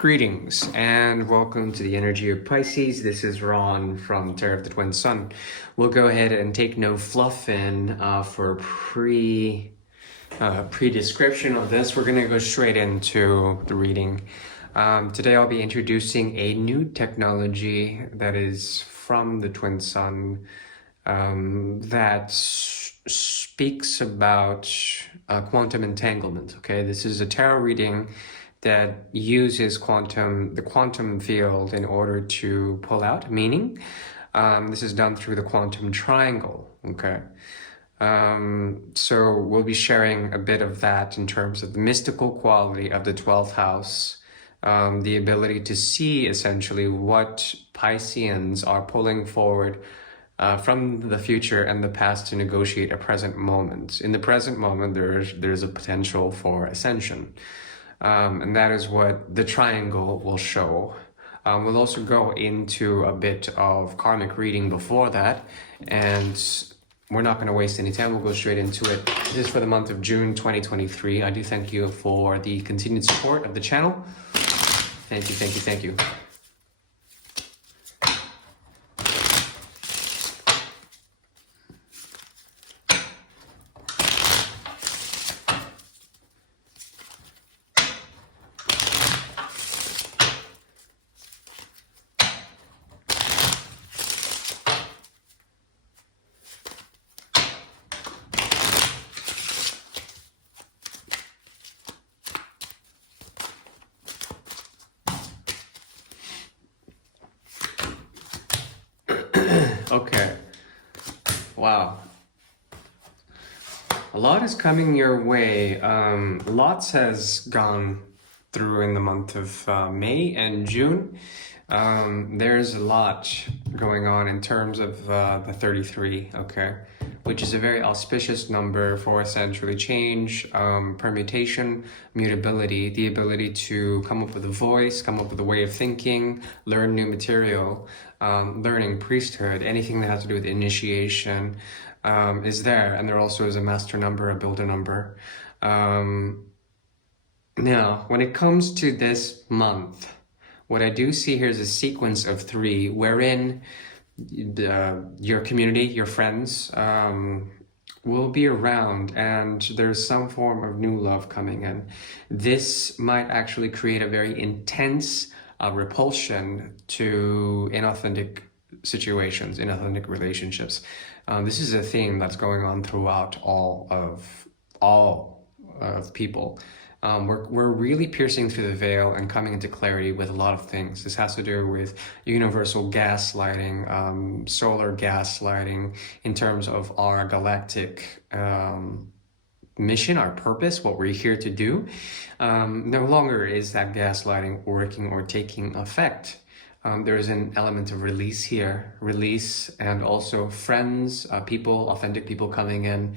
Greetings and welcome to the energy of Pisces. This is Ron from Tarot of the Twin Sun. We'll go ahead and take no fluff in for pre-description of this. We're going to go straight into the reading. Today I'll be introducing a new technology that is from the Twin Sun that speaks about quantum entanglement. Okay, this is a tarot reading that uses the quantum field in order to pull out meaning. This is done through the quantum triangle, okay? So we'll be sharing a bit of that in terms of the mystical quality of the 12th house, the ability to see essentially what Pisceans are pulling forward from the future and the past to negotiate a present moment. In the present moment, there's a potential for ascension. And that is what the triangle will show. We'll also go into a bit of karmic reading before that, and we're not going to waste any time. We'll go straight into it. This is for the month of June 2023. I do thank you for the continued support of the channel. Thank you, thank you, thank you. Okay, wow. A lot is coming your way. Lots has gone through in the month of May and June. There's a lot going on in terms of the 33, okay, which is a very auspicious number for essentially change, permutation, mutability, the ability to come up with a voice, come up with a way of thinking, learn new material, learning priesthood, anything that has to do with initiation is there. And there also is a master number, a builder number. Now, when it comes to this month, what I do see here is a sequence of 3 wherein your community, your friends will be around, and there's some form of new love coming in. This might actually create a very intense repulsion to inauthentic situations, inauthentic relationships. This is a theme that's going on throughout all of people. We're really piercing through the veil and coming into clarity with a lot of things. This has to do with universal gaslighting, solar gaslighting, in terms of our galactic mission, our purpose, what we're here to do. No longer is that gaslighting working or taking effect. There is an element of release here, and also friends, people, authentic people coming in.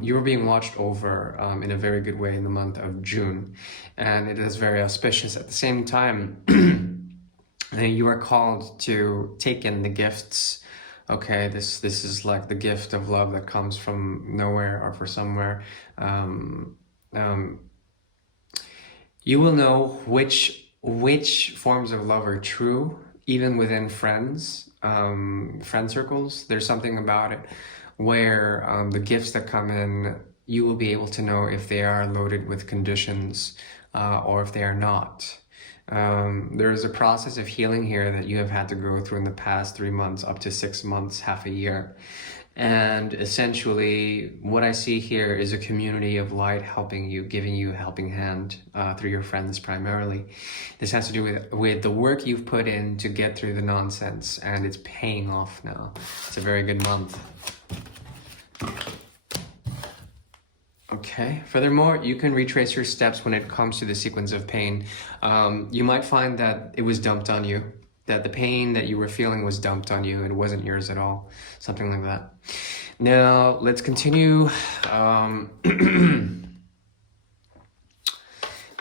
You're being watched over in a very good way in the month of June, and it is very auspicious. At the same time, you are called to take in the gifts. Okay, this is like the gift of love that comes from nowhere or for somewhere. You will know which forms of love are true, even within friends, friend circles. There's something about it where the gifts that come in, you will be able to know if they are loaded with conditions or if they are not. There is a process of healing here that you have had to go through in the past 3 months, up to 6 months, half a year. And essentially, what I see here is a community of light helping you, giving you a helping hand through your friends primarily. This has to do with the work you've put in to get through the nonsense, and it's paying off now. It's a very good month. Okay. Furthermore, you can retrace your steps when it comes to the sequence of pain. You might find that it was dumped on you, that the pain that you were feeling was dumped on you and it wasn't yours at all. Something like that. Now, let's continue.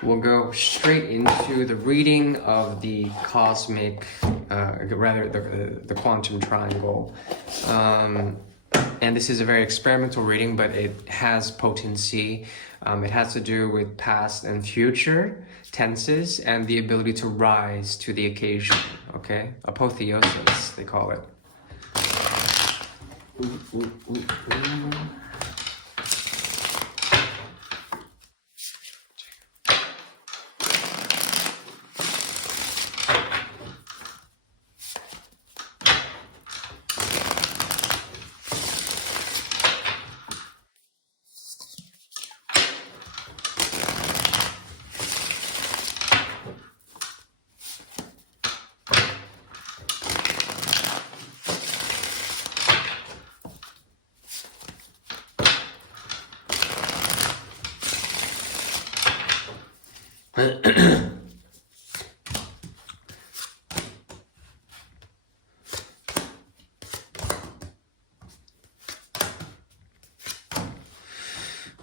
We'll go straight into the reading of the cosmic, the quantum triangle. And this is a very experimental reading, but it has potency. It has to do with past and future tenses and the ability to rise to the occasion, okay? Apotheosis, they call it. Ooh, ooh, ooh, ooh.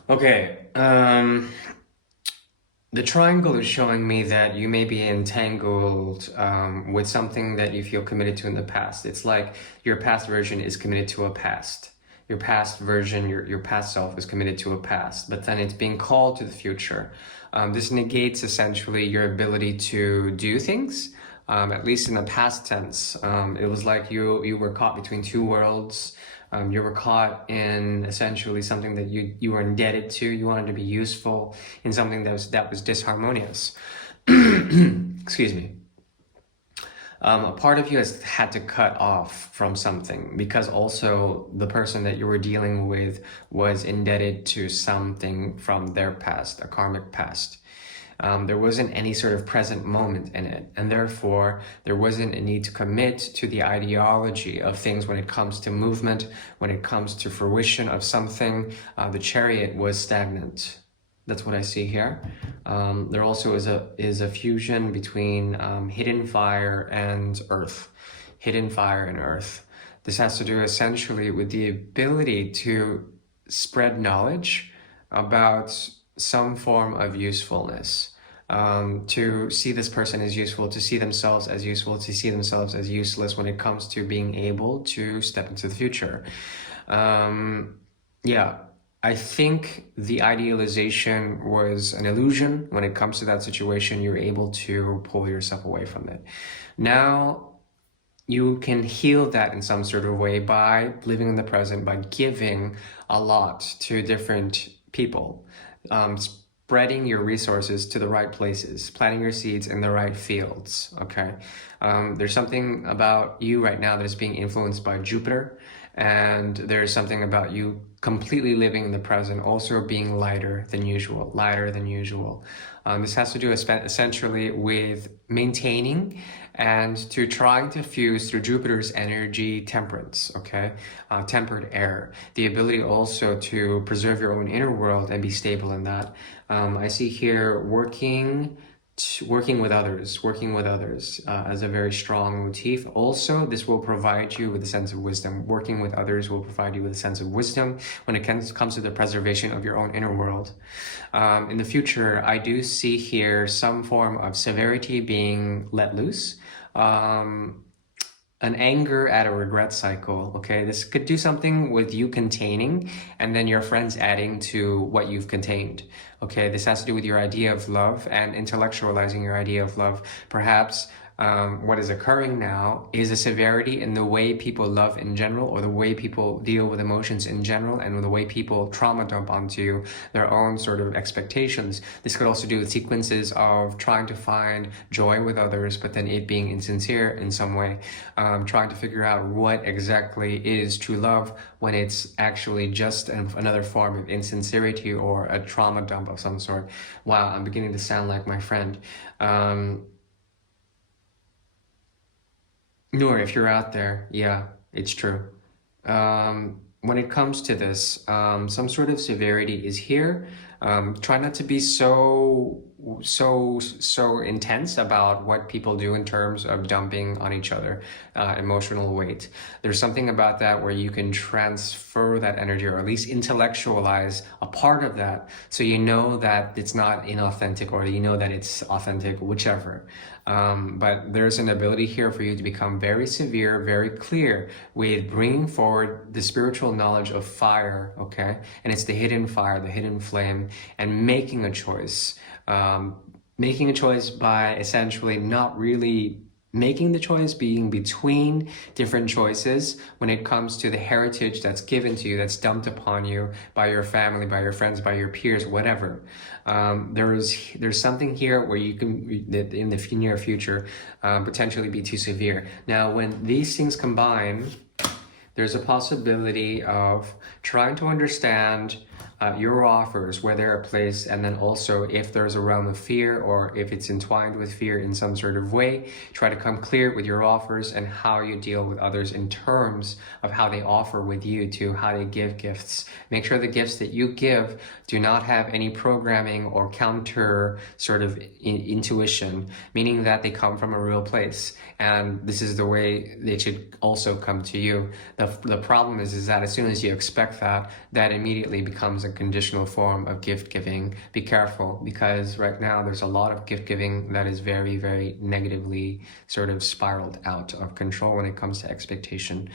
Okay, the triangle is showing me that you may be entangled with something that you feel committed to in the past. It's like your past version is committed to a past. Your past version, your past self is committed to a past, but then it's being called to the future. This negates essentially your ability to do things, at least in the past tense. It was like you were caught between two worlds. You were caught in essentially something that you were indebted to. You wanted to be useful in something that was disharmonious. Excuse me. A part of you has had to cut off from something because also the person that you were dealing with was indebted to something from their past, a karmic past. There wasn't any sort of present moment in it, and therefore there wasn't a need to commit to the ideology of things when it comes to movement, when it comes to fruition of something. The chariot was stagnant. That's what I see here. There also is a fusion between hidden fire and earth. Hidden fire and earth. This has to do essentially with the ability to spread knowledge about some form of usefulness. To see this person as useful, to see themselves as useful, to see themselves as useless when it comes to being able to step into the future. Yeah, I think the idealization was an illusion. When it comes to that situation, you're able to pull yourself away from it. Now, you can heal that in some sort of way by living in the present, by giving a lot to different people, spreading your resources to the right places, planting your seeds in the right fields, okay? There's something about you right now that is being influenced by Jupiter, and there's something about you completely living in the present, also being lighter than usual, lighter than usual. This has to do essentially with maintaining and to trying to fuse through Jupiter's energy temperance, okay? Tempered air. The ability also to preserve your own inner world and be stable in that. I see here working with others as a very strong motif. Also, this will provide you with a sense of wisdom. Working with others will provide you with a sense of wisdom when it comes to the preservation of your own inner world. In the future, I do see here some form of severity being let loose. An anger at a regret cycle, okay? This could do something with you containing and then your friends adding to what you've contained, okay? This has to do with your idea of love and intellectualizing your idea of love. Perhaps what is occurring now is a severity in the way people love in general, or the way people deal with emotions in general, and the way people trauma dump onto their own sort of expectations. This could also do with sequences of trying to find joy with others, but then it being insincere in some way, trying to figure out what exactly is true love when it's actually just another form of insincerity or a trauma dump of some sort. Wow, I'm beginning to sound like my friend. Noor, if you're out there, yeah, it's true. When it comes to this, some sort of severity is here. Try not to be so so intense about what people do in terms of dumping on each other emotional weight. There's something about that where you can transfer that energy, or at least intellectualize a part of that, so you know that it's not inauthentic, or you know that it's authentic, whichever. But there's an ability here for you to become very severe, very clear with bringing forward the spiritual knowledge of fire, okay? And it's the hidden fire, the hidden flame, and making a choice. Making a choice by essentially not really making the choice, being between different choices when it comes to the heritage that's given to you, that's dumped upon you by your family, by your friends, by your peers, whatever. There's something here where you can, in the near future, potentially be too severe. Now, when these things combine, there's a possibility of trying to understand your offers, where they're placed, and then also if there's a realm of fear, or if it's entwined with fear in some sort of way, try to come clear with your offers and how you deal with others in terms of how they offer with you, to how they give gifts. Make sure the gifts that you give do not have any programming or counter sort of intuition, meaning that they come from a real place, and this is the way they should also come to you. The problem is that as soon as you expect that, that immediately becomes a conditional form of gift giving. Be careful, because right now there's a lot of gift giving that is very, very negatively sort of spiraled out of control when it comes to expectation.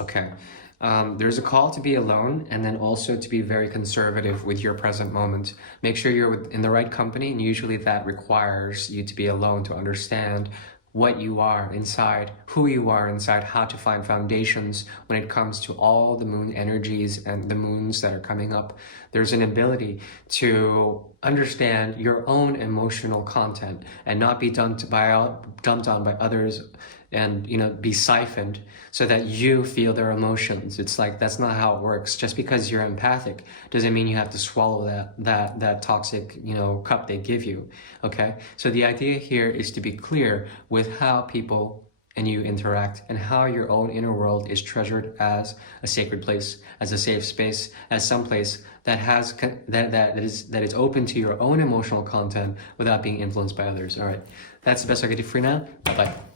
Okay. There's a call to be alone, and then also to be very conservative with your present moment. Make sure you're in the right company, and usually that requires you to be alone to understand what you are inside, who you are inside, how to find foundations when it comes to all the moon energies and the moons that are coming up. There's an ability to understand your own emotional content and not be dumped on by others, and be siphoned so that you feel their emotions. It's like, that's not how it works. Just because you're empathic doesn't mean you have to swallow that toxic cup they give you. Okay, so the idea here is to be clear with how people and you interact, and how your own inner world is treasured as a sacred place, as a safe space, as some place that has that is open to your own emotional content without being influenced by others. All right, that's the best I could do for you now. Bye.